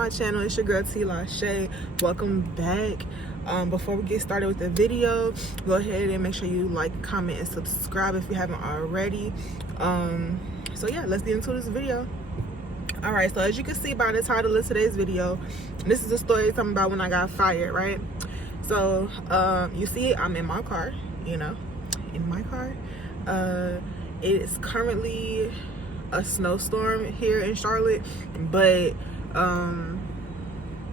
my channel. It's your girl T Shay. Welcome back. Before we get started with the video, go ahead and make sure you like, comment, and subscribe if you haven't already. So yeah, let's get into this video. All right, so as you can see by the title of today's video, this is a story talking about when I got fired, right? So you see I'm in my car, in my car. It is currently a snowstorm here in Charlotte, but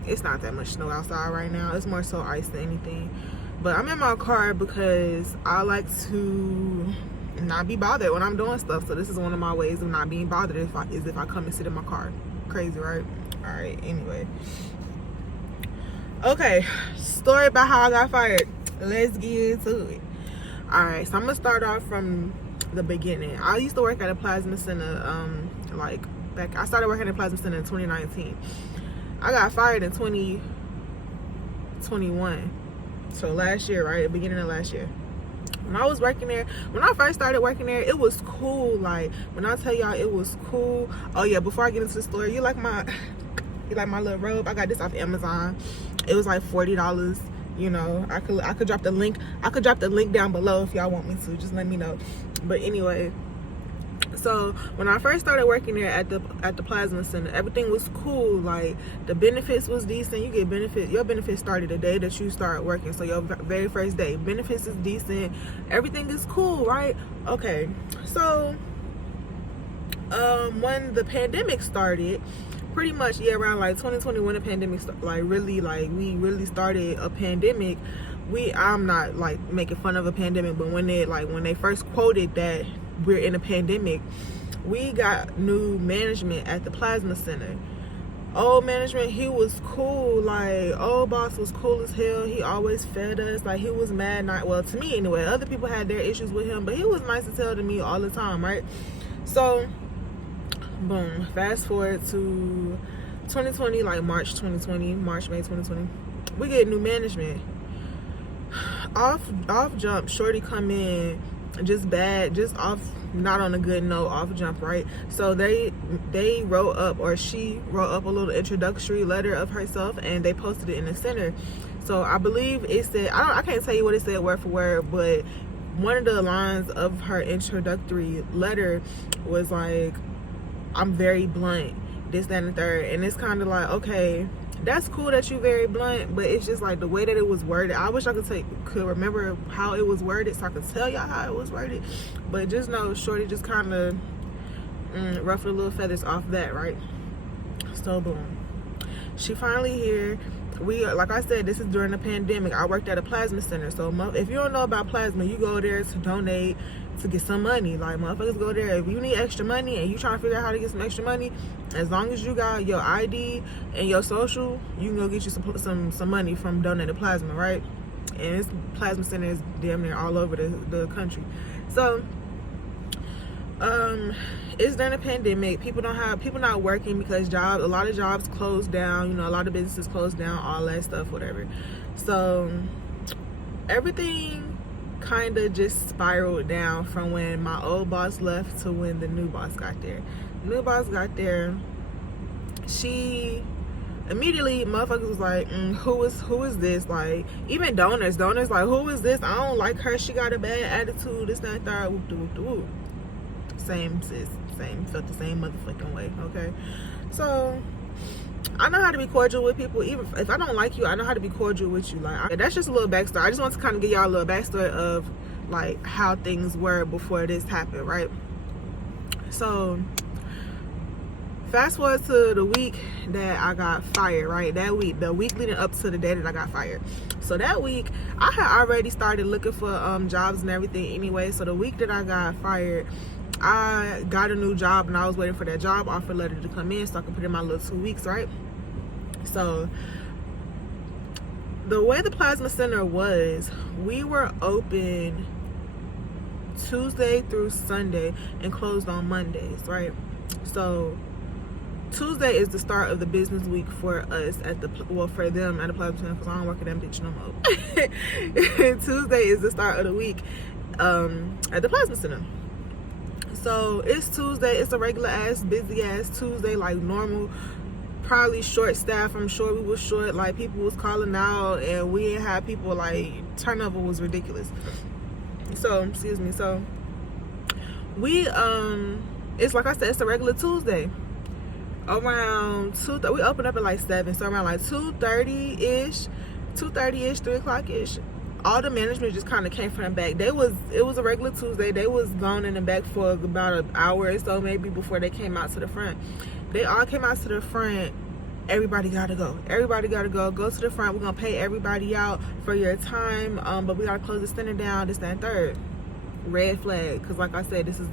it's not that much snow outside right now. It's more so ice than anything. But I'm in my car because I like to not be bothered when I'm doing stuff. So this is one of my ways of not being bothered if I come and sit in my car. Crazy, right? All right, anyway. Okay, story about how I got fired. Let's get into it. All right, so I'm gonna start off from the beginning. I used to work at a plasma center, I started working at a plasma center in 2019. I got fired in 2021. So last year, right? Beginning of last year. When I was working there, when I first started working there, it was cool. Like, when I tell y'all it was cool. Oh yeah, before I get into the story, you like my little robe? I got this off Amazon. It was like $40. I could drop the link. I could drop the link down below if y'all want me to. Just let me know. But anyway, so when I first started working there at the plasma center, everything was cool. Like, the benefits was decent. You get benefits. Your benefits started the day that you start working. So your very first day, benefits is decent. Everything is cool, right? Okay. So when the pandemic started, pretty much around like 2020, when the pandemic we really started a pandemic. I'm not like making fun of a pandemic, but when they first quoted that we're in a pandemic, we got new management at the plasma center. Old management, he was cool. Like, old boss was cool as hell. He always fed us. Like, he was mad, to me anyway. Other people had their issues with him, but he was nice as hell to me all the time, right? So boom, fast forward to 2020, like May 2020, we get new management. Off jump, shorty come in just bad, just off, not on a good note, off jump, right? So they wrote up, or she wrote up a little introductory letter of herself, and they posted it in the center. So I believe it said, I can't tell you what it said word for word, but one of the lines of her introductory letter was like, I'm very blunt, this, that, and the third. And it's kind of like, okay, that's cool that you very blunt, but it's just like the way that it was worded. I wish I could remember how it was worded so I could tell y'all how it was worded. But just know, shorty just kind of ruffled a little feathers off that, right? So boom, she finally here. Like I said, this is during the pandemic. I worked at a plasma center, so if you don't know about plasma, you go there to donate, to get some money. Like, motherfuckers go there if you need extra money and you trying to figure out how to get some extra money. As long as you got your ID and your social, you can go get you some money from donating plasma, right? And this plasma center is damn near all over the country. So it's during the pandemic. People not working because a lot of jobs closed down, a lot of businesses closed down, all that stuff, whatever. So everything kind of just spiraled down from when my old boss left to when the new boss got there. New boss got there, she immediately, motherfuckers was like, who is this? Like, even donors like, who is this? I don't like her, she got a bad attitude, this, that, and third, whoop. Same sis, felt the same motherfucking way. Okay, so I know how to be cordial with people. Even if I don't like you, I know how to be cordial with you. Like, that's just a little backstory. I just want to kind of give y'all a little backstory of like how things were before this happened, right? So fast forward to the week that I got fired, right? The week leading up to the day that I got fired. So that week, I had already started looking for jobs and everything anyway. So the week that I got fired, I got a new job, and I was waiting for that job offer letter to come in so I could put in my little 2 weeks, right? So the way the plasma center was, we were open Tuesday through Sunday and closed on Mondays, right? So Tuesday is the start of the business week for us for them at the plasma center, because I don't work at that bitch no more. Tuesday is the start of the week at the plasma center. So it's Tuesday, it's a regular ass busy ass Tuesday, like normal probably short staff. I'm sure we was short, like people was calling out and we didn't have people, like turnover was ridiculous. So excuse me, so we it's like I said, it's a regular Tuesday. Around 2:30, we opened up at like 7, so around like 2:30-ish, 3 o'clock-ish, all the management just kind of came from the back. It was a regular Tuesday. They was gone in the back for about an hour or so maybe before they came out to the front. They all came out to the front. Everybody gotta go. Everybody gotta go. Go to the front. We're gonna pay everybody out for your time, but we gotta close the center down, this, that, and third. Red flag, because like I said, this is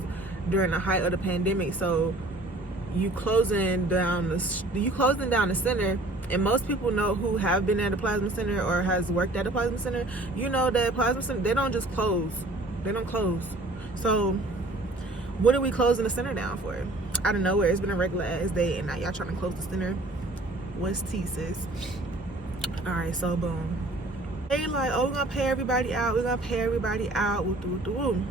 during the height of the pandemic, so you closing down the center. And most people know who have been at the plasma center or has worked at the plasma center, you know that plasma center, they don't just close. They don't close. So what are we closing the center down for? Out of nowhere. It's been a regular ass day and now y'all trying to close the center. What's tea, sis? Alright, so boom. They like, oh, we're gonna pay everybody out. We're gonna pay everybody out. Woo.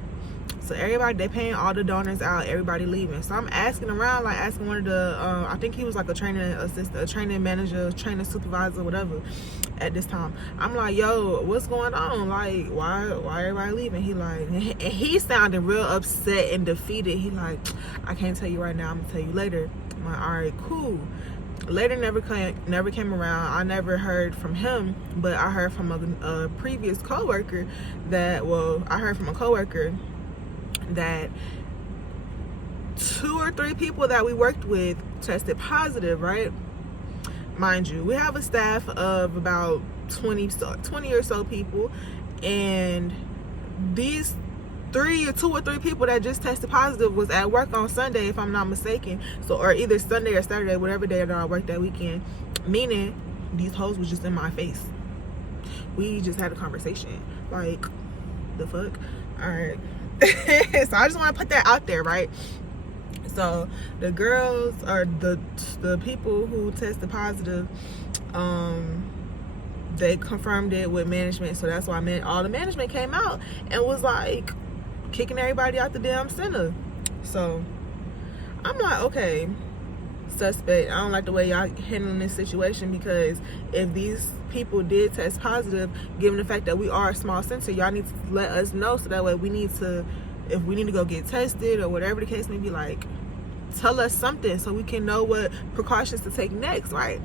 So everybody, they paying all the donors out, everybody leaving. So I'm asking around, like asking one of the, I think he was like a training assistant, a training manager, training supervisor, whatever, at this time. I'm like, yo, what's going on? Like, why everybody leaving? He like, and he sounded real upset and defeated. He like, I can't tell you right now, I'm gonna tell you later. I'm like, all right, cool. Later never came around. I never heard from him, but I heard from a previous coworker that, that 2 or 3 people that we worked with tested positive, right? Mind you, we have a staff of about 20 or so people, and these 2 or 3 people that just tested positive was at work on Sunday, if I'm not mistaken. So, or either Sunday or Saturday, whatever day that I worked that weekend, meaning these hoes was just in my face. We just had a conversation, like, the fuck? All right. So I just want to put that out there, right? So the girls, or the people who tested positive, they confirmed it with management. So that's why all the management came out and was like kicking everybody out the damn center. So I'm like, okay, suspect. I don't like the way y'all handling this situation, because if these people did test positive, given the fact that we are a small center, y'all need to let us know, so that way if we need to go get tested or whatever the case may be, like, tell us something so we can know what precautions to take next, right?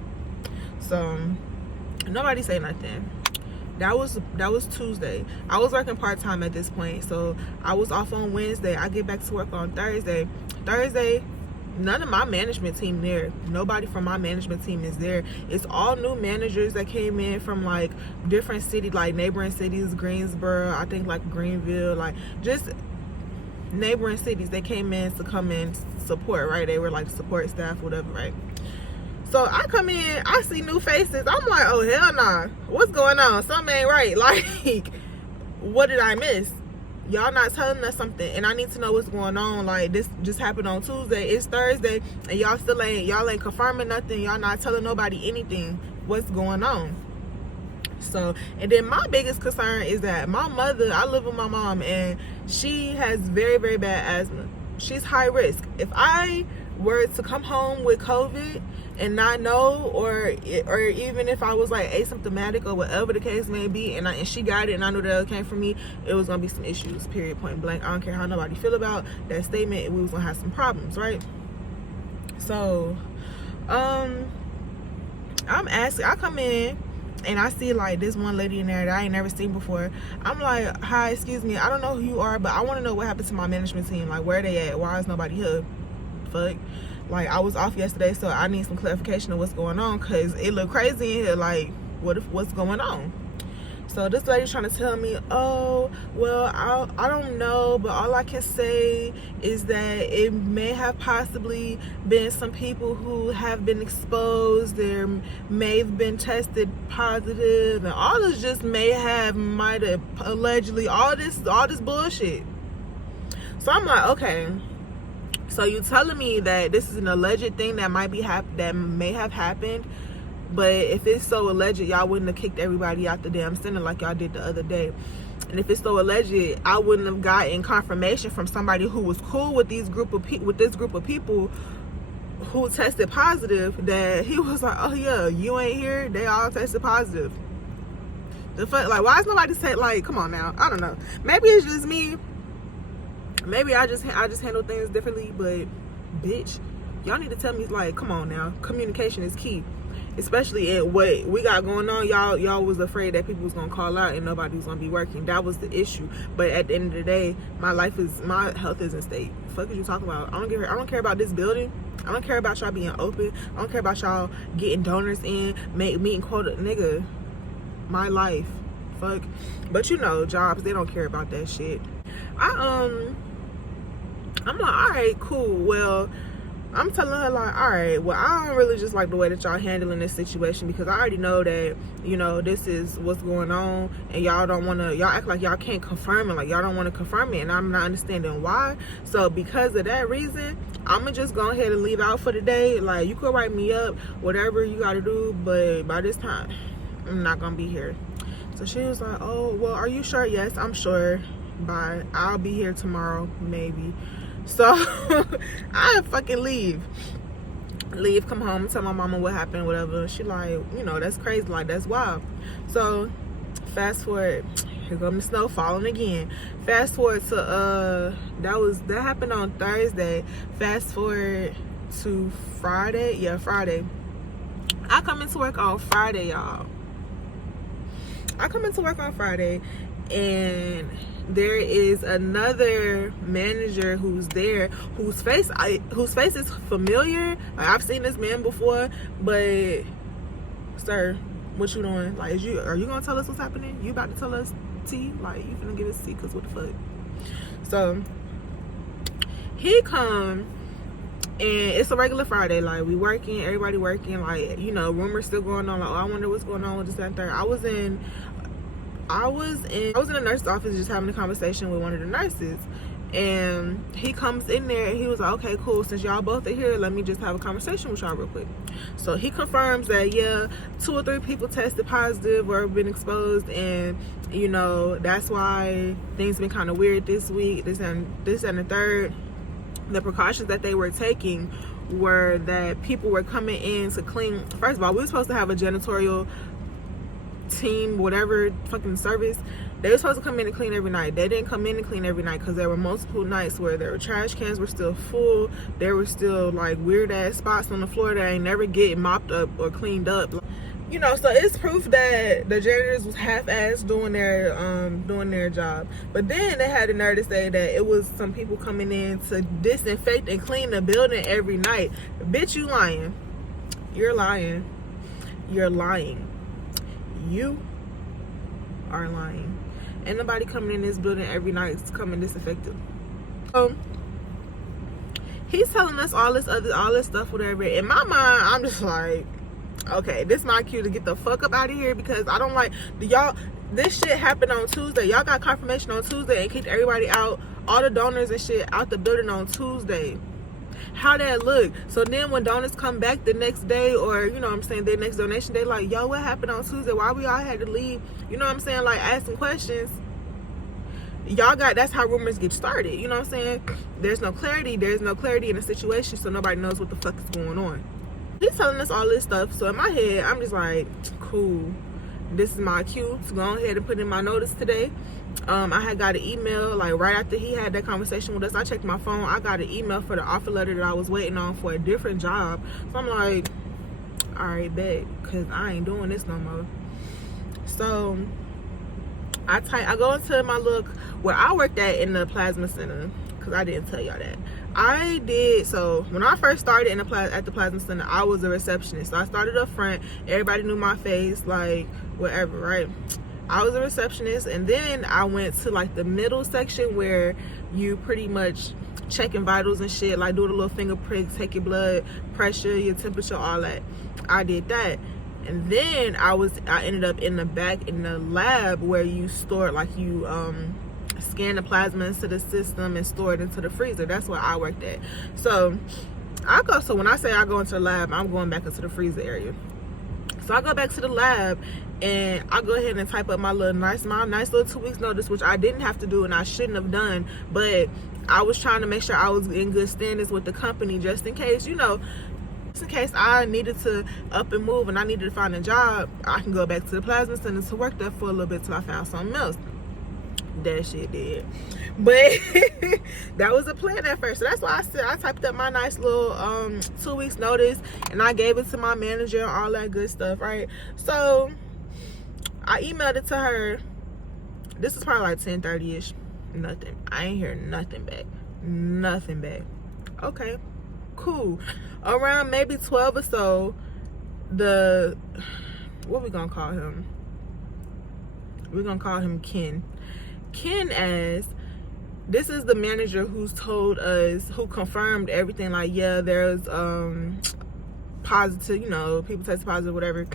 So nobody say nothing. That was Tuesday. I was working part-time at this point, so I was off on Wednesday. I get back to work on Thursday. None of my management team there. Nobody from my management team is there. It's all new managers that came in from like different cities, like neighboring cities, Greensboro, I think like Greenville, like just neighboring cities. They came in to come in support, right? They were like support staff, whatever, right? So I come in, I see new faces. I'm like, oh hell nah. What's going on? Something ain't right. Like, what did I miss? Y'all not telling us something, and I need to know what's going on. Like, this just happened on Tuesday. It's Thursday, and y'all ain't confirming nothing. Y'all not telling nobody anything. What's going on? So, and then my biggest concern is that my mother, I live with my mom, and she has very, very bad asthma. She's high risk. If I were to come home with COVID and not know, or even if I was like asymptomatic or whatever the case may be, and she got it and I knew that it came from me, it was gonna be some issues, period, point blank. I don't care how nobody feel about that statement, we was gonna have some problems, right? So I'm asking, I come in and I see like this one lady in there that I ain't never seen before. I'm like, hi, excuse me, I don't know who you are, but I want to know what happened to my management team. Like, where they at? Why is nobody here? Fuck. Like, I was off yesterday, so I need some clarification of what's going on, because it look crazy in here. Like, what's going on? So this lady's trying to tell me, oh, well, I don't know, but all I can say is that it may have possibly been some people who have been exposed. There may have been tested positive, and all this just might have allegedly, all this bullshit. So I'm like, okay. So you telling me that this is an alleged thing that that may have happened, but if it's so alleged, y'all wouldn't have kicked everybody out the damn center like y'all did the other day. And if it's so alleged, I wouldn't have gotten confirmation from somebody who was cool with this group of people who tested positive, that he was like, oh yeah, you ain't here, they all tested positive. The fuck, like, why is nobody saying, like, come on now? I don't know, maybe it's just me, maybe I just handle things differently, but bitch, y'all need to tell me, like, come on now, communication is key, especially in what we got going on. Y'all was afraid that people was gonna call out and nobody was gonna be working. That was the issue. But at the end of the day, my health is in state. Fuck is you talking about? I don't care about this building. I don't care about y'all being open. I don't care about y'all getting donors in, meeting quota. Nigga, my life. Fuck. But you know, jobs, they don't care about that shit. I'm like, all right, cool. Well, I'm telling her, like, all right, well, I don't really just like the way that y'all handling this situation, because I already know that, you know, this is what's going on, and y'all don't want to, y'all act like y'all can't confirm it, like y'all don't want to confirm it, and I'm not understanding why. So because of that reason, I'm gonna just go ahead and leave out for the day. Like, you could write me up, whatever you got to do, but by this time, I'm not gonna be here. So she was like, oh, well, are you sure? Yes, I'm sure. Bye. I'll be here tomorrow, maybe. So I fucking leave, come home, tell my mama what happened, whatever. She like, you know, that's crazy, like, that's wild. So fast forward, here go the snow falling again. Fast forward to that happened on Thursday. Fast forward to Friday. Yeah, Friday. I come into work on Friday, y'all. I come into work on Friday, and there is another manager who's there, whose face is familiar. Like, I've seen this man before, but sir, what you doing? Like, are you gonna tell us what's happening? You about to tell us tea? Like, you finna give us tea? Cause what the fuck? So he come, and it's a regular Friday. Like, we working, everybody working. Like, you know, rumors still going on. Like, oh, I wonder what's going on with this, that, and third. I was in the nurse's office just having a conversation with one of the nurses, and he comes in there and he was like, okay, cool, since y'all both are here, let me just have a conversation with y'all real quick. So he confirms that, yeah, 2 or 3 people tested positive or been exposed, and you know, that's why things been kind of weird this week, this and the third. The precautions that they were taking were that people were coming in to clean. First of all, we were supposed to have a janitorial team, whatever fucking service. They were supposed to come in and clean every night. They didn't come in and clean every night because there were multiple nights where their trash cans were still full. There were still like weird ass spots on the floor that ain't never getting mopped up or cleaned up, you know. So it's proof that the janitors was half-assed doing their job. But then they had the nerve to say that it was some people coming in to disinfect and clean the building every night. Bitch, you lying. You're lying. You're lying. You are lying. Ain't nobody coming in this building every night to come and disinfect it. So he's telling us all this stuff, whatever. In my mind, I'm just like, okay, this is my cue to get the fuck up out of here, because I don't like y'all. This shit happened on Tuesday. Y'all got confirmation on Tuesday and kicked everybody out, all the donors and shit, out the building on Tuesday. How that look? So then when donors come back the next day, or you know what I'm saying, their next donation, they like, yo, what happened on Tuesday? Why we all had to leave? You know what I'm saying? Like, asking questions. Y'all got, that's how rumors get started. You know what I'm saying? There's no clarity in the situation, so nobody knows what the fuck is going on. He's telling us all this stuff, so in my head, I'm just like, cool. This is my cue to go ahead and put in my notice today. I had got an email, like, right after he had that conversation with us. I checked my phone. I got an email for the offer letter that I was waiting on for a different job. So I'm like, all right, bet, because I ain't doing this no more. So I go into my look where I worked at in the plasma center, because I didn't tell y'all that. I did. So when I first started at the plasma center, I was a receptionist. So I started up front. Everybody knew my face, like, whatever, right? I was a receptionist, and then I went to like the middle section where you pretty much checking vitals and shit, like doing a little finger prick, take your blood pressure, your temperature, all that. I did that. And then I ended up in the back in the lab where you store, like, you scan the plasma into the system and store it into the freezer. That's where I worked at. So when I say I go into the lab, I'm going back into the freezer area. So I go back to the lab, and I go ahead and type up my nice little 2 weeks notice, which I didn't have to do and I shouldn't have done, but I was trying to make sure I was in good standings with the company, just in case, you know, just in case I needed to up and move and I needed to find a job, I can go back to the plasma center to work there for a little bit till I found something else. That shit did, but that was a plan at first. So that's why I said I typed up my nice little 2 weeks notice, and I gave it to my manager and all that good stuff, right? So I emailed it to her. This is probably like 10:30ish. Nothing. I ain't hear nothing back. Okay, cool. Around maybe 12 or so, what we gonna call him? We're gonna call him Ken. Ken asked, this is the manager who's told us, who confirmed everything, like, yeah, there's positive, you know, people test positive, whatever.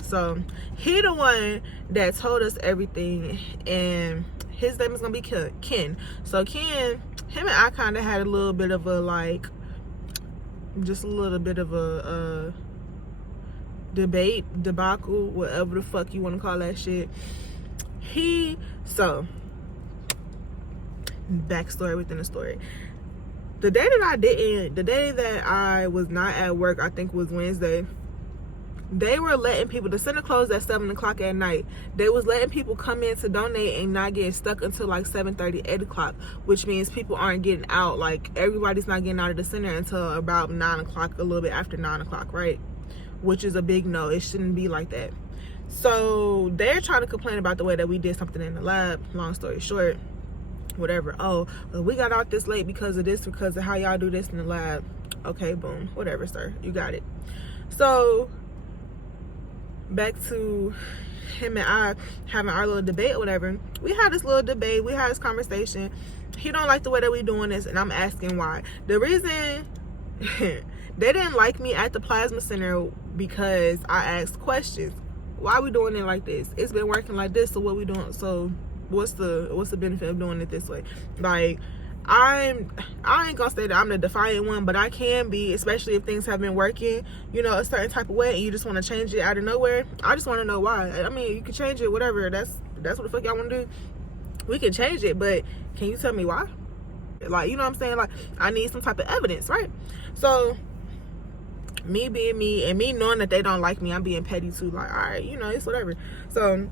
So he the one that told us everything, and his name is gonna be Ken. So Ken, him and I kind of had a little bit of a, like, just a little bit of a debacle, whatever the fuck you want to call that shit. So backstory within the story. The day that I was not at work, I think was Wednesday, they were letting people, the center closed at 7 o'clock at night. They was letting people come in to donate and not get stuck until like 7:30, 8 o'clock, which means people aren't getting out. Like, everybody's not getting out of the center until about 9 o'clock, a little bit after 9 o'clock, right? Which is a big no. It shouldn't be like that. So they're trying to complain about the way that we did something in the lab. Long story short, whatever. Oh, well, we got out this late because of this, because of how y'all do this in the lab. Okay, boom, whatever, sir, you got it. So back to him and I having our little debate or whatever. We had this little debate, we had this conversation. He don't like the way that we doing this, and I'm asking why. The reason they didn't like me at the plasma center because I asked questions. Why we doing it like this? It's been working like this, so what we doing? So what's the benefit of doing it this way? Like, I ain't gonna say that I'm the defiant one, but I can be, especially if things have been working, you know, a certain type of way, and you just want to change it out of nowhere. I just want to know why. I mean, you can change it, whatever. That's what the fuck y'all want to do. We can change it, but can you tell me why? Like, you know what I'm saying? Like, I need some type of evidence, right? So me being me, and me knowing that they don't like me, I'm being petty too. Like, all right, you know, it's whatever. So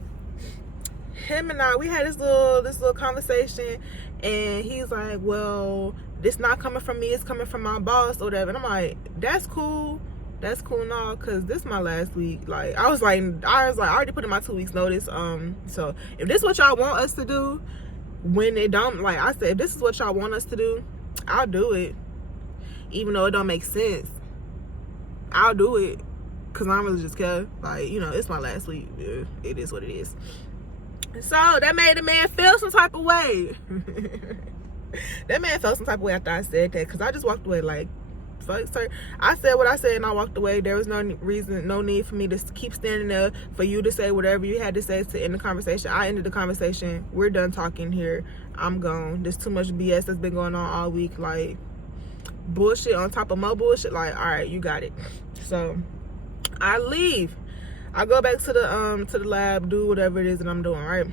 him and I, we had this little conversation, and he's like, well, this not coming from me, it's coming from my boss or whatever. And I'm like, that's cool and all, because this is my last week. Like, I was like, I already put in my 2 weeks notice. So if this is what y'all want us to do, when it don't, like I said, if this is what y'all want us to do, I'll do it. Even though it don't make sense, I'll do it, because I don't really just care. Like, you know, it's my last week. Yeah, it is what it is. So that made the man feel some type of way. That man felt some type of way after I said that, because I just walked away like, fuck, sir. I said what I said and I walked away. There was no reason, no need for me to keep standing there for you to say whatever you had to say to end the conversation. I ended the conversation. We're done talking here. I'm gone. There's too much BS that's been going on all week. Like, bullshit on top of more bullshit. Like, all right, you got it. So I leave. I go back to the lab, do whatever it is that I'm doing, right?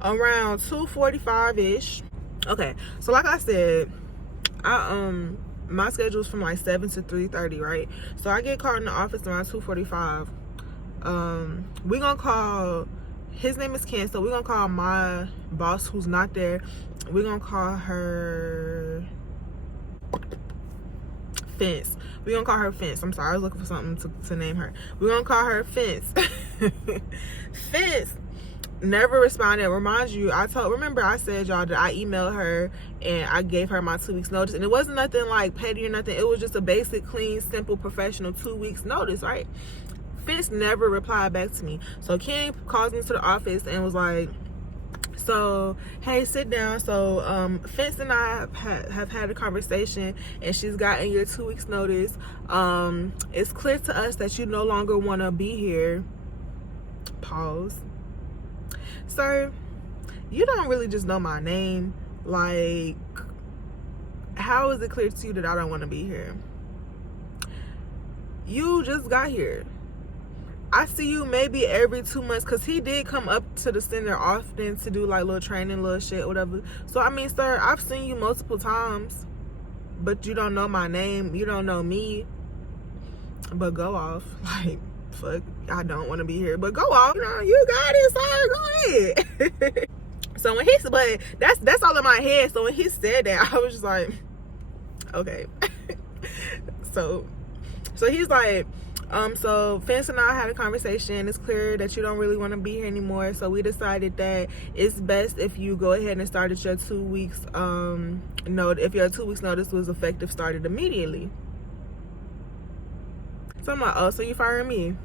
Around 2:45-ish. Okay, so like I said, my schedule is from like 7 to 3:30, right? So I get called in the office around 2:45. We're gonna call, his name is Ken, so we're gonna call my boss who's not there. We're gonna call her Fence. We're gonna call her Fence. I'm sorry, I was looking for something to name her. We're gonna call her Fence. Fence never responded. Reminds you, remember I said, y'all, that I emailed her and I gave her my 2 weeks notice, and it wasn't nothing like petty or nothing. It was just a basic, clean, simple, professional 2 weeks notice, right? Fence never replied back to me. So Ken calls me to the office and was like, so, hey, sit down. So Fence and I have had a conversation, and she's gotten your 2 weeks notice. It's clear to us that you no longer want to be here. Pause. Sir, you don't really just know my name. Like, how is it clear to you that I don't want to be here? You just got here. I see you maybe every 2 months, because he did come up to the center often to do like little training, little shit, whatever. So I mean, sir, I've seen you multiple times, but you don't know my name, you don't know me. But go off. Like, fuck, I don't want to be here, but go off. You know, you got it, sir, go ahead. So when but that's all in my head. So when he said that, I was just like, okay. so he's like, so Vince and I had a conversation. It's clear that you don't really want to be here anymore, so we decided that it's best if you go ahead and started your 2 weeks if your 2 weeks notice was effective, started immediately. So I'm like, oh, so you firing me?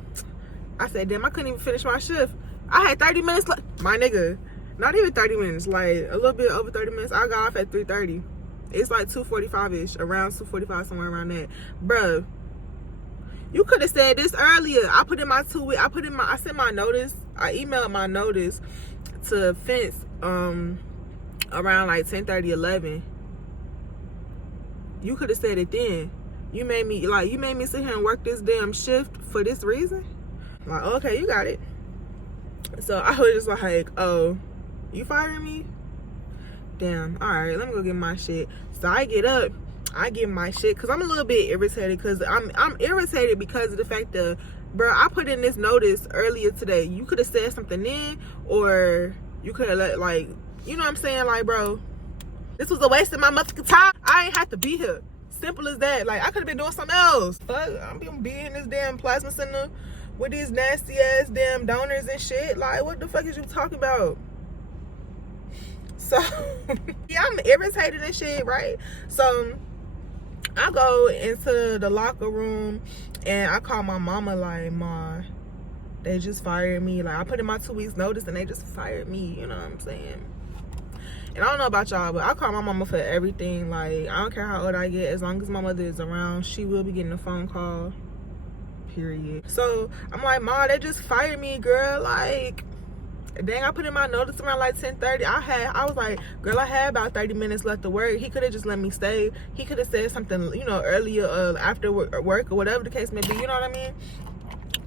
I said, damn, I couldn't even finish my shift. I had 30 minutes left. My nigga, not even 30 minutes, like a little bit over 30 minutes. I got off at 3:30. It's like 2:45-ish, around 2:45, somewhere around that. Bruh, you could have said this earlier. I put in my 2 week, I sent my notice, I emailed my notice to Fence around like 10:30, 11. You could have said it then. You made me sit here and work this damn shift for this reason? Like, okay, you got it. So I was just like, oh, you firing me? Damn, all right, let me go get my shit. So I get up, I get my shit, because I'm a little bit irritated, because I'm irritated because of the fact that, bro, I put in this notice earlier today. You could have said something then, or you could have let, like, you know what I'm saying? Like, bro, this was a waste of my motherfucking time. I ain't have to be here. Simple as that. Like, I could have been doing something else. Fuck, I'm gonna be in this damn plasma center with these nasty ass damn donors and shit. Like, what the fuck is you talking about? So yeah, I'm irritated and shit, right? So I go into the locker room and I call my mama, like, Ma, they just fired me. Like, I put in my 2 weeks notice and they just fired me, you know what I'm saying? And I don't know about y'all, but I call my mama for everything. Like, I don't care how old I get, as long as my mother is around, she will be getting a phone call, period. So I'm like, Ma, they just fired me, girl. Like, dang, I put in my notice around like 10:30. I was like, girl, I had about 30 minutes left to work. He could have just let me stay. He could have said something, you know, earlier, after work or whatever the case may be, you know what I mean?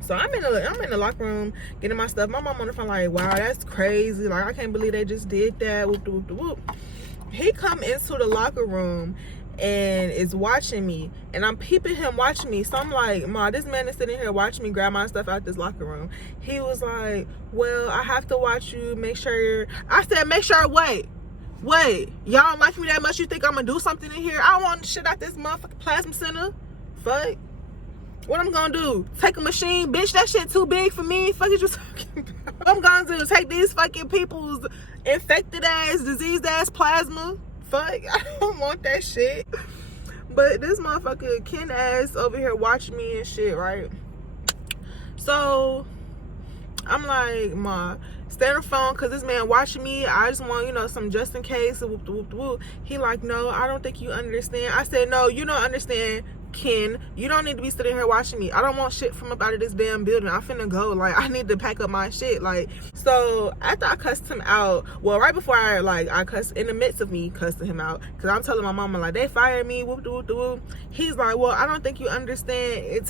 So I'm in the locker room getting my stuff. My mom on the phone like, wow, that's crazy. Like, I can't believe they just did that. Whoop, whoop, whoop, whoop. He come into the locker room and is watching me, and I'm peeping him watching me. So I'm like, Ma, this man is sitting here watching me grab my stuff out this locker room. He was like, well, I have to watch you, make sure. I said, make sure what? Wait, y'all don't like me that much? You think I'm gonna do something in here? I don't want shit out this motherfucking plasma center. Fuck. What I'm gonna do? Take a machine? Bitch, that shit too big for me. Fuck is you talking about? What I'm gonna do? Take these fucking people's infected ass, diseased ass plasma? Fuck, I don't want that shit. But this motherfucker Ken ass over here watching me and shit, right? So I'm like, Ma, stay on the phone, because this man watching me. I just want, you know, some just in case. Whoop, whoop, whoop. He like, no, I don't think you understand. I said, no, you don't understand, Ken. You don't need to be sitting here watching me. I don't want shit from up out of this damn building. I'm finna go. Like, I need to pack up my shit. Like, so after I cussed him out, well, right before I cussed, in the midst of me cussing him out, because I'm telling my mama, like, they fired me, whoop, whoop, whoop. He's like, well, I don't think you understand.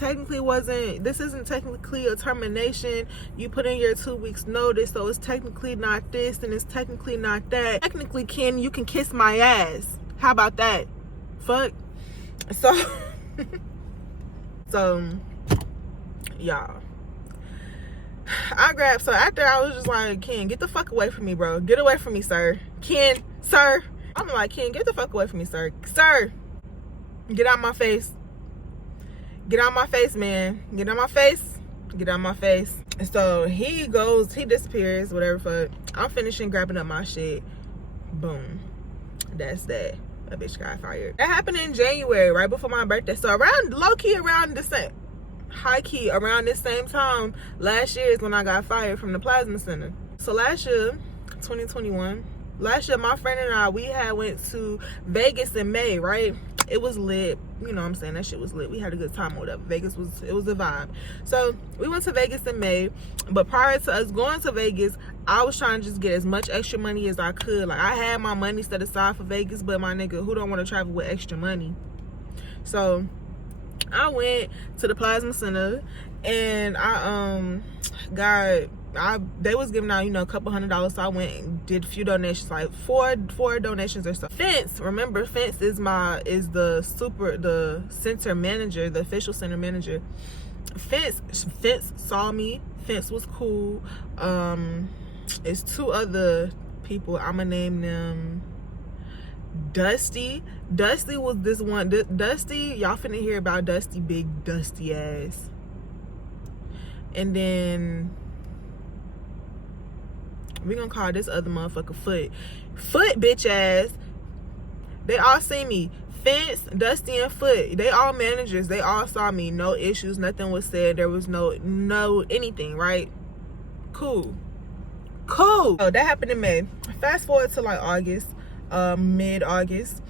This isn't technically a termination. You put in your 2 weeks notice, so it's technically not this and it's technically not that. Technically, Ken, you can kiss my ass. How about that? Fuck. So y'all, so after I was just like, Ken, get the fuck away from me, bro. Get away from me, sir. Ken, sir. I'm like, Ken, get the fuck away from me, sir. Sir, get out my face. Get out my face, man. Get out my face. Get out my face. So he disappears, whatever, fuck. I'm finishing grabbing up my shit. Boom. That's that. That bitch got fired. That happened in January, right before my birthday. So around high-key around this same time last year is when I got fired from the plasma center. So last year, 2021, my friend and I, we went to Vegas in May, right? It was lit. You know what I'm saying? That shit was lit. We had a good time or whatever. Vegas was a vibe. So we went to Vegas in May, but prior to us going to Vegas, I was trying to just get as much extra money as I could. Like, I had my money set aside for Vegas, but my nigga, who don't want to travel with extra money? So I went to the plasma center, and they was giving out, a couple $100, so I went and did a few donations, like four donations or so. Fence, remember, Fence is the center manager, the official center manager. Fence saw me. Fence was cool. It's two other people, I'm gonna name them. Dusty was this one. Dusty, y'all finna hear about Dusty, big Dusty ass. And then we gonna call this other motherfucker Foot bitch ass. They all see me. Fence, Dusty, and Foot, they all managers. They all saw me. No issues, nothing was said. There was no anything, right? Cool. Oh, that happened in May. Fast forward to like August, mid-August,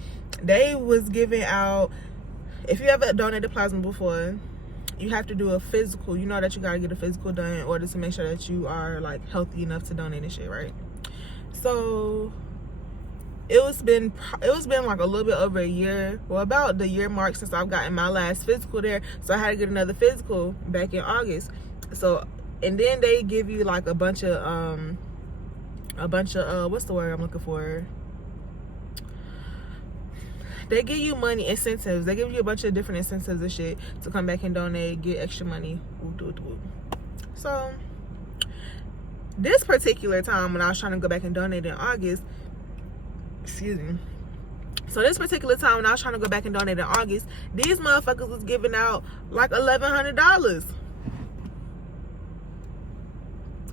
they was giving out, if you ever donated plasma before, you have to do a physical. You know that you gotta get a physical done in order to make sure that you are like healthy enough to donate and shit, right? So it was been like a little bit over a year, well, about the year mark since I've gotten my last physical there. So I had to get another physical back in August. So, and then they give you like a bunch of what's the word I'm looking for? They give you money incentives. They give you a bunch of different incentives and shit to come back and donate, get extra money. So this particular time when I was trying to go back and donate in August, excuse me. So this particular time when I was trying to go back and donate in August, these motherfuckers was giving out like $1,100.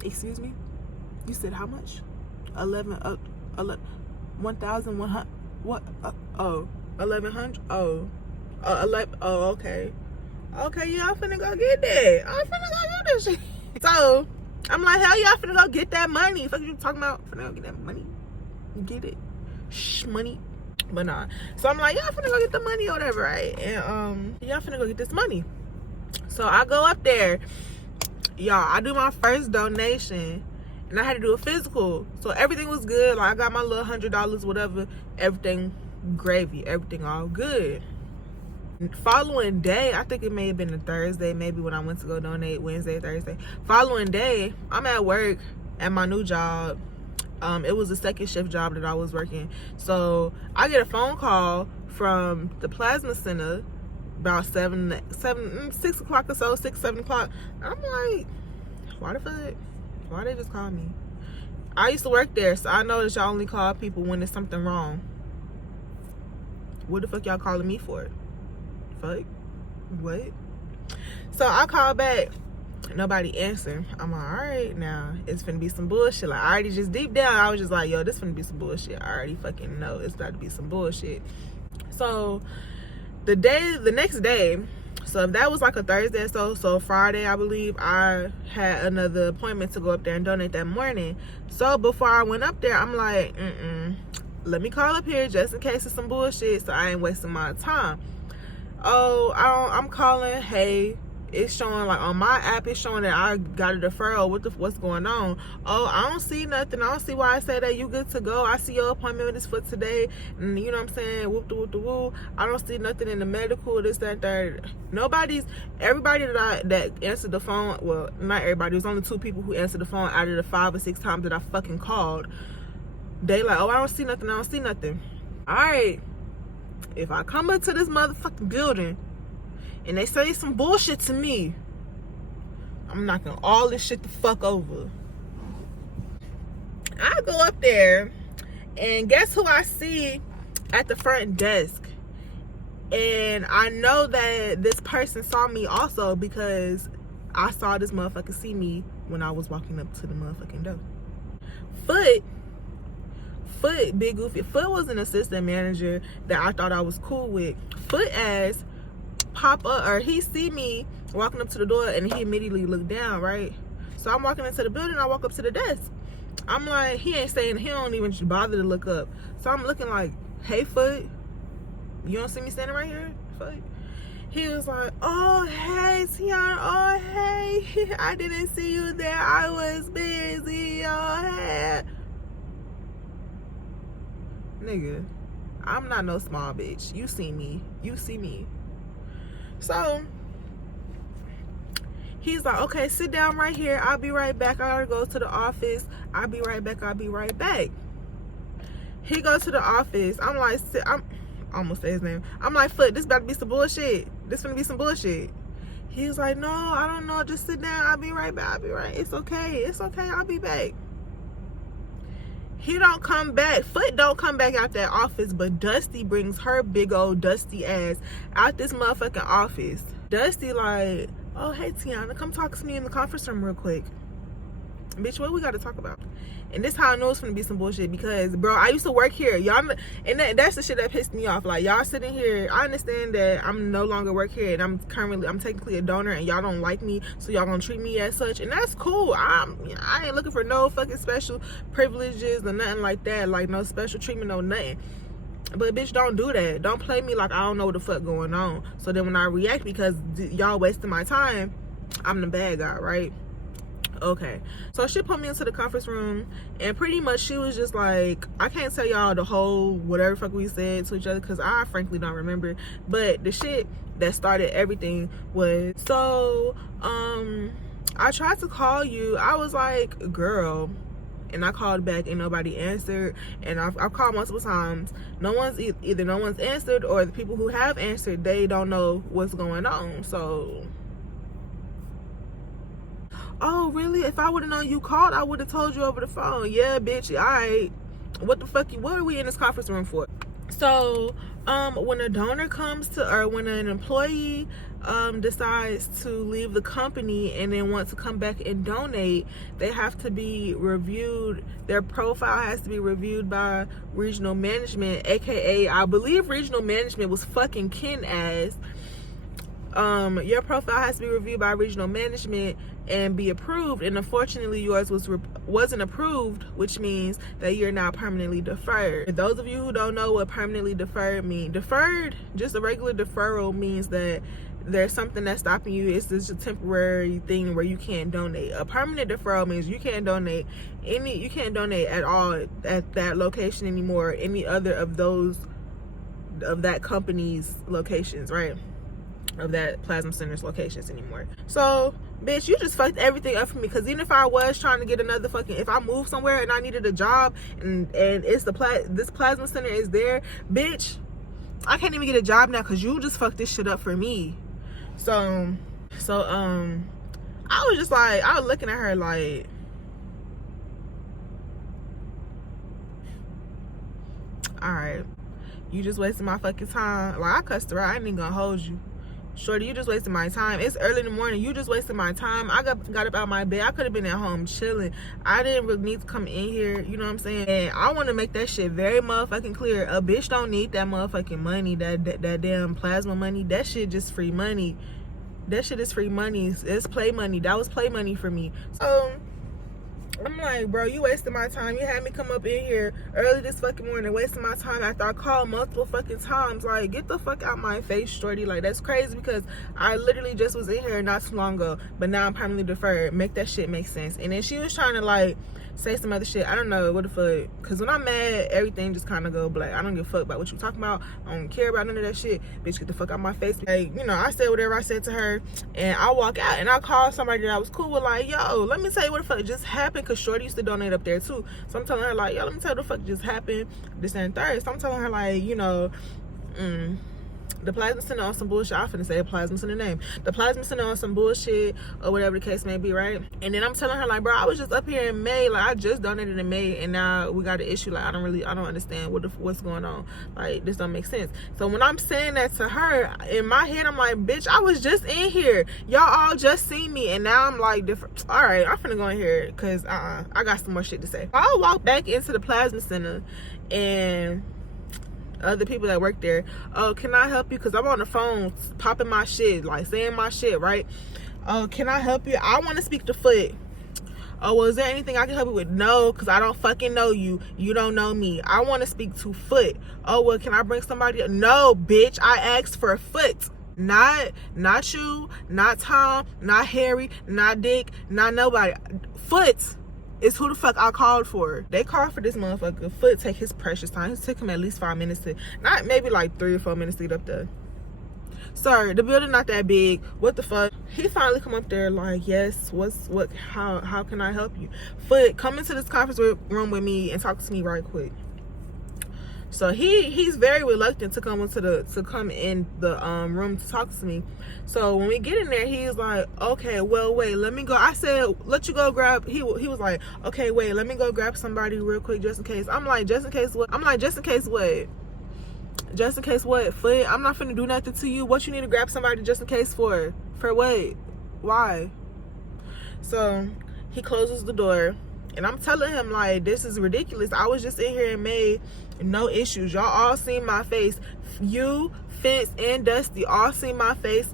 Excuse me? You said how much? 1,100. What? 1,100. Oh, 11. Oh, okay. Okay, y'all finna go get that. I'm finna go get that shit. So I'm like, hell, y'all finna go get that money. Fuck you talking about? Finna go get that money. Get it? Shh, money. But nah. So I'm like, y'all finna go get the money or whatever, right? And y'all finna go get this money. So I go up there, y'all. I do my first donation. And I had to do a physical. So everything was good. Like I got my little $100, whatever. Everything gravy. Everything all good. Following day, I think it may have been a Thursday, maybe when I went to go donate, Wednesday, Thursday. Following day, I'm at work at my new job. It was a second shift job that I was working. So I get a phone call from the plasma center about 6 o'clock or so, 6, 7 o'clock. I'm like, why the fuck? Why they just call me? I used to work there, so I know that y'all only call people when there's something wrong. What the fuck y'all calling me for? Fuck? What? So I call back. Nobody answered. I'm like, all right, now it's finna be some bullshit. Like I already just deep down, I was just like, yo, this finna be some bullshit. I already fucking know it's got to be some bullshit. So the next day, so if that was like a Thursday or so Friday, I believe, I had another appointment to go up there and donate that morning. So before I went up there, I'm like, let me call up here just in case it's some bullshit so I ain't wasting my time. Oh, I'm calling, hey, it's showing like on my app, it's showing that I got a deferral. What's going on? Oh, I don't see nothing. I don't see why I say that you good to go. I see your appointment is for today, and you know what I'm saying, whoop the woo. I don't see nothing in the medical, this, that, third. Everybody that answered the phone, well, not everybody, there's only 2 people who answered the phone out of the 5 or 6 times that I fucking called. They like, oh, I don't see nothing. All right, if I come into this motherfucking building and they say some bullshit to me, I'm knocking all this shit the fuck over. I go up there, and guess who I see at the front desk? And I know that this person saw me also because I saw this motherfucker see me when I was walking up to the motherfucking door. Foot, big goofy. Foot was an assistant manager that I thought I was cool with. Foot ass pop up, or he see me walking up to the door and he immediately looked down, right? So I'm walking into the building, I walk up to the desk. I'm like, he ain't saying, he don't even bother to look up. So I'm looking like, hey, Foot, you don't see me standing right here? Foot. He was like, oh, hey, Tiana, oh, hey, I didn't see you there, I was busy, oh, hey. Nigga, I'm not no small bitch. You see me. So he's like, okay, sit down right here. I'll be right back. I gotta go to the office. I'll be right back. I'll be right back. He goes to the office. I'm like, I almost say his name. I'm like, Foot, this about to be some bullshit. This gonna be some bullshit. He's like, no, I don't know. Just sit down. I'll be right back. I'll be right. It's okay. It's okay. I'll be back. He don't come back. Foot don't come back out that office, but Dusty brings her big old dusty ass out this motherfucking office. Dusty like, oh, hey, Tiana, come talk to me in the conference room real quick. Bitch, what we got to talk about? And this how I know it's gonna be some bullshit, because, bro, I used to work here. Y'all, and that's the shit that pissed me off. Like, y'all sitting here, I understand that I'm no longer work here, and I'm technically a donor, and y'all don't like me, so y'all gonna treat me as such, and that's cool. I ain't looking for no fucking special privileges or nothing like that, like no special treatment, no nothing. But bitch, don't do that. Don't play me like I don't know what the fuck going on. So then when I react because y'all wasting my time, I'm the bad guy, right? Okay, so she put me into the conference room, and pretty much she was just like, I can't tell y'all the whole whatever fuck we said to each other, because I frankly don't remember, but the shit that started everything was, so I tried to call you. I was like, girl, and I called back and nobody answered, and I've called multiple times. Either no one's answered, or the people who have answered, they don't know what's going on. So, oh, really? If I would have known you called, I would have told you over the phone. Yeah, bitch. All right. What the fuck? What are we in this conference room for? So, when a donor comes to, or when an employee decides to leave the company and then wants to come back and donate, they have to be reviewed. Their profile has to be reviewed by regional management, aka I believe regional management was fucking Ken ass. Your profile has to be reviewed by regional management and be approved, and unfortunately yours wasn't approved, which means that you're now permanently deferred. For those of you who don't know what permanently deferred means, deferred, just a regular deferral, means that there's something that's stopping you. It's just a temporary thing where you can't donate. A permanent deferral means you can't donate at all at that location anymore, any other of that company's locations, right? Of that plasma center's locations anymore. So, bitch, you just fucked everything up for me, because even if I was trying to get another fucking, if I moved somewhere and I needed a job and it's this plasma center is there, bitch, I can't even get a job now because you just fucked this shit up for me. So I was just like, I was looking at her like, all right, you just wasted my fucking time. Like, I cussed her out. I ain't even gonna hold you. Shorty, you just wasted my time. It's early in the morning. You just wasted my time. I got up out my bed. I could have been at home chilling. I didn't really need to come in here. You know what I'm saying? And I want to make that shit very motherfucking clear. A bitch don't need that motherfucking money. That damn plasma money. That shit just free money. That shit is free money. It's play money. That was play money for me. So I'm like, bro, you wasted my time. You had me come up in here early this fucking morning, wasting my time after I called multiple fucking times. Like, get the fuck out my face, shorty. Like, that's crazy, because I literally just was in here not too long ago, but now I'm permanently deferred. Make that shit make sense. And then she was trying to, like, say some other shit. I don't know what the fuck, because when I'm mad, everything just kind of go black. I don't give a fuck about what you talking about. I don't care about none of that shit. Bitch, get the fuck out my face. Like, you know, I said whatever I said to her, and I walk out, and I call somebody that I was cool with, like, yo, let me tell you what the fuck just happened, because shorty used to donate up there too. So I'm telling her, like, yo, let me tell you what the fuck just happened, this and third. So I'm telling her, like, you know, the plasma center on some bullshit. I'm finna say the plasma center name. The plasma center on some bullshit, or whatever the case may be, right? And then I'm telling her, like, bro, I was just up here in May. Like, I just donated in May, and now we got an issue. Like, I don't understand what's going on. Like, this don't make sense. So when I'm saying that to her, in my head, I'm like, bitch, I was just in here. Y'all all just seen me, and now I'm like, different. All right, I'm finna go in here, because I got some more shit to say. I'll walk back into the plasma center, and other people that work there, oh, can I help you? Because I'm on the phone popping my shit, like saying my shit, right? Oh, can I help you? I want to speak to Foot. Oh, well, is there anything I can help you with? No, because I don't fucking know you. You don't know me. I want to speak to Foot. Oh, well, can I bring somebody up? No, bitch, I asked for Foot. Not you, not Tom, not Harry, not Dick, not nobody. Foot is who the fuck I called for. They called for this motherfucker. Foot take his precious time. It took him at least 5 minutes to, not maybe like 3 or 4 minutes to get up there. Sir, the building not that big. What the fuck? He finally come up there like, yes, how can I help you? Foot, come into this conference room with me and talk to me right quick. So he's very reluctant to come in the room to talk to me. So when we get in there, he's like, okay, well, wait, let me go. I said, let you go grab. He was like, okay, wait, let me go grab somebody real quick just in case. I'm like, just in case what? I'm like, just in case what? Just in case what? Foot, I'm not finna do nothing to you. What you need to grab somebody just in case for? For what? Why? So he closes the door. And I'm telling him, like, this is ridiculous. I was just in here in May, no issues. Y'all all seen my face. You, Fence, and Dusty all seen my face.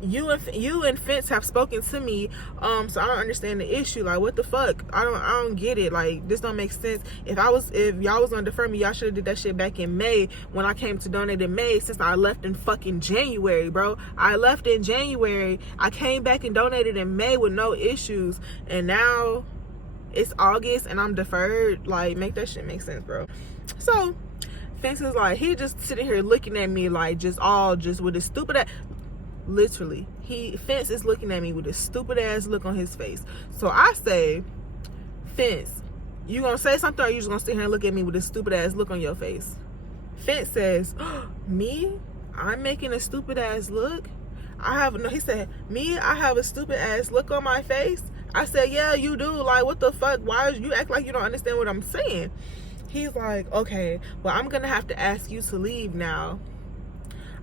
You and Fence have spoken to me. So I don't understand the issue. Like, what the fuck? I don't get it. Like, this don't make sense. If y'all was gonna defer me, y'all should have did that shit back in May when I came to donate in May, since I left in fucking January, bro. I left in January. I came back and donated in May with no issues. And now it's August and I'm deferred. Like, make that shit make sense, bro. So Fence is like, he just sitting here looking at me like just with his stupid ass. Literally, Fence is looking at me with a stupid ass look on his face. So I say, Fence, you gonna say something, or you just gonna sit here and look at me with a stupid ass look on your face? Fence says, me? I'm making a stupid ass look? He said, me? I have a stupid ass look on my face? I said, yeah, you do. Like, what the fuck? Why you act like you don't understand what I'm saying? He's like, okay, well, I'm gonna have to ask you to leave now.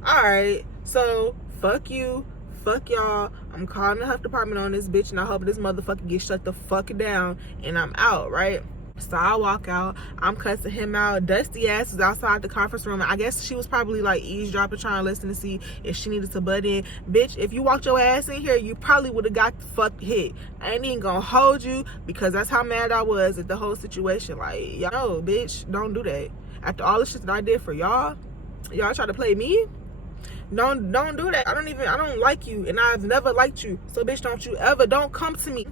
All right, so fuck you, fuck y'all. I'm calling the health department on this bitch, and I hope this motherfucker gets shut the fuck down, and I'm out, right? So I walk out. I'm cussing him out. Dusty ass is outside the conference room. I guess she was probably like eavesdropping, trying to listen to see if she needed to butt in. Bitch, if you walked your ass in here, you probably would have got the fuck hit. I ain't even gonna hold you, because that's how mad I was at the whole situation. Like, y'all know, bitch, don't do that. After all the shit that I did for y'all try to play me? Don't do that. I don't like you, and I've never liked you. So bitch, don't come to me.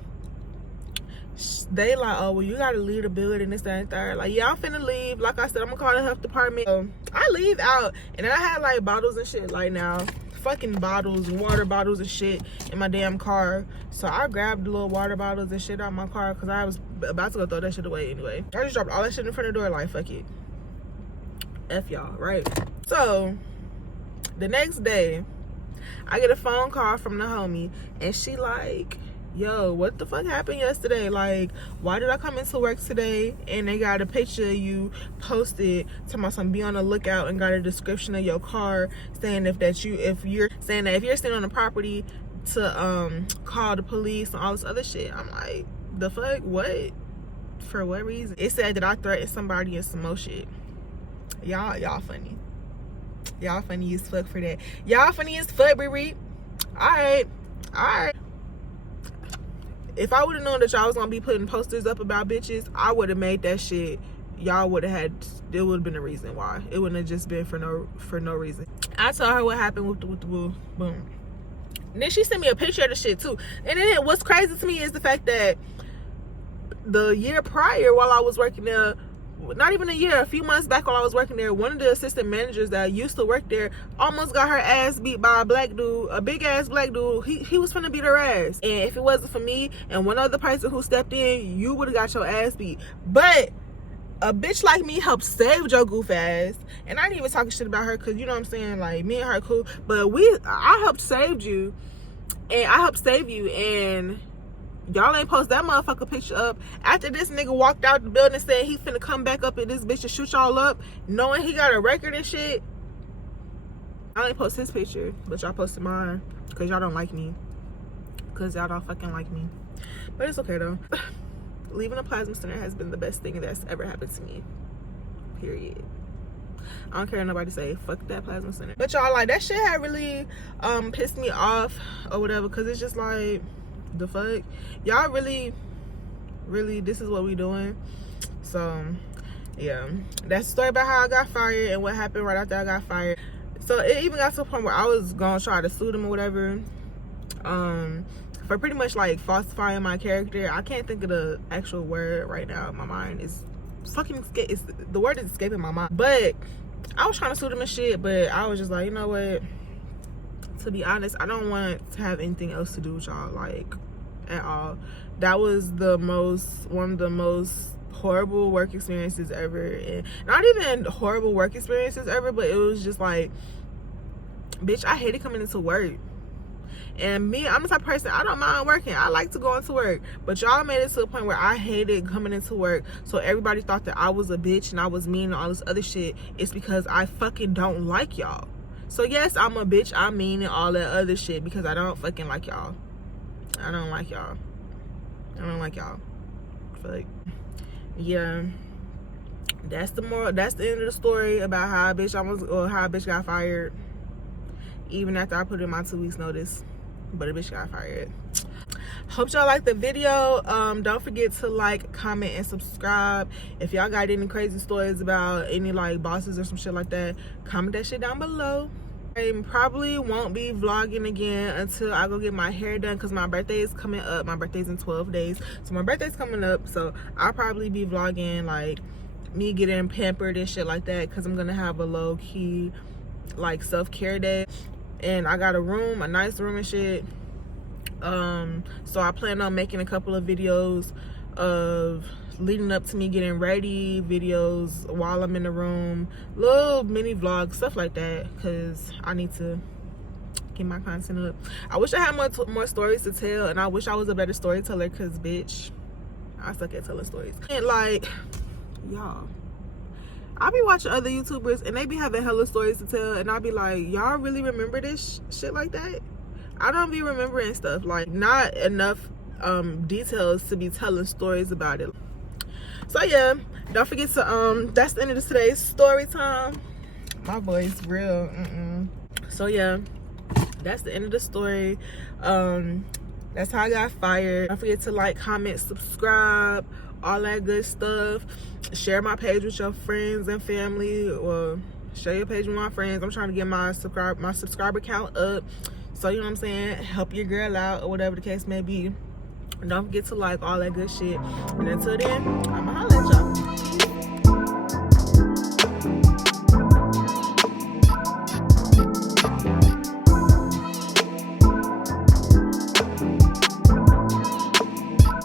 They like, oh, well, you gotta leave the building, this, that, and third. Like, yeah, I'm finna leave. Like I said, I'm gonna call the health department. So I leave out, and then I had like bottles and shit like now. Fucking bottles, water bottles and shit in my damn car. So I grabbed the little water bottles and shit out of my car, because I was about to go throw that shit away anyway. I just dropped all that shit in front of the door, like, fuck it. F y'all, right? So the next day, I get a phone call from the homie, and she like, yo, what the fuck happened yesterday? Like, why did I come into work today and they got a picture of you posted to my son, be on the lookout, and got a description of your car saying if you're staying on the property to call the police and all this other shit. I'm like, the fuck? What? For what reason? It said that I threatened somebody and some more shit. Y'all funny. Y'all funny as fuck for that. Y'all funny as fuck, Riri. Alright. If I would have known that y'all was gonna be putting posters up about bitches, I would have made that shit. Y'all would have had, it would have been a reason why. It wouldn't have just been for no reason. I told her what happened with the boom. And then she sent me a picture of the shit too. And then what's crazy to me is the fact that the year prior, while I was working there, not even a year, a few months back while I was working there, one of the assistant managers that used to work there almost got her ass beat by a black dude, a big ass black dude. He was finna beat her ass. And if it wasn't for me and one other person who stepped in, you would have got your ass beat. But a bitch like me helped save your goof ass. And I ain't even talking shit about her, because you know what I'm saying, like, me and her cool. But I helped save you, and I helped save you, and y'all ain't post that motherfucker picture up after this nigga walked out the building saying he finna come back up at this bitch and shoot y'all up, knowing he got a record and shit. I ain't post his picture, but y'all posted mine, because y'all don't like me, because y'all don't fucking like me. But it's okay though. Leaving a plasma center has been the best thing that's ever happened to me, period. I don't care what nobody say, fuck that plasma center. But y'all, like, that shit had really pissed me off or whatever, because it's just like, the fuck, y'all really this is what we doing. So yeah, that's the story about how I got fired and what happened right after I got fired. So it even got to the point where I was gonna try to sue them or whatever, for pretty much like falsifying my character. I can't think of the actual word right now. My mind is fucking the word is escaping my mind. But I was trying to sue them and shit, but I was just like, you know what, to be honest, I don't want to have anything else to do with y'all, like, at all. That was one of the most horrible work experiences ever. And not even horrible work experiences ever, but it was just like, bitch, I hated coming into work. And me, I'm the type of person, I don't mind working. I like to go into work. But y'all made it to a point where I hated coming into work. So everybody thought that I was a bitch and I was mean and all this other shit. It's because I fucking don't like y'all. So yes, I'm a bitch, I'm mean and all that other shit because I don't fucking like y'all. I don't like y'all. I don't like y'all. Fuck. Yeah. That's the end of the story about how a bitch got fired. Even after I put in my 2 weeks notice. But a bitch got fired. Hope y'all like the video. Don't forget to like, comment, and subscribe. If y'all got any crazy stories about any like bosses or some shit like that, comment that shit down below. I probably won't be vlogging again until I go get my hair done because my birthday is coming up. My birthday's in 12 days. So my birthday's coming up. So I'll probably be vlogging like me getting pampered and shit like that because I'm going to have a low-key like self-care day. And I got a nice room and shit. So I plan on making a couple of videos of leading up to me getting ready, videos while I'm in the room, little mini vlogs, stuff like that, because I need to get my content up. I wish I had more stories to tell, and I wish I was a better storyteller, because bitch, I suck at telling stories. And like, y'all, I be watching other YouTubers and they be having hella stories to tell, and I be like, y'all really remember this shit like that? I don't be remembering stuff, like not enough details to be telling stories about it. So yeah, don't forget to that's the end of today's story time. My voice real So yeah, that's the end of the story. That's how I got fired. Don't forget to like, comment, subscribe, all that good stuff. Share my page with your friends and family, or share your page with my friends. I'm trying to get my subscriber count up, so you know what I'm saying, help your girl out or whatever the case may be. Don't forget to like all that good shit. And until then, I'ma holla at y'all.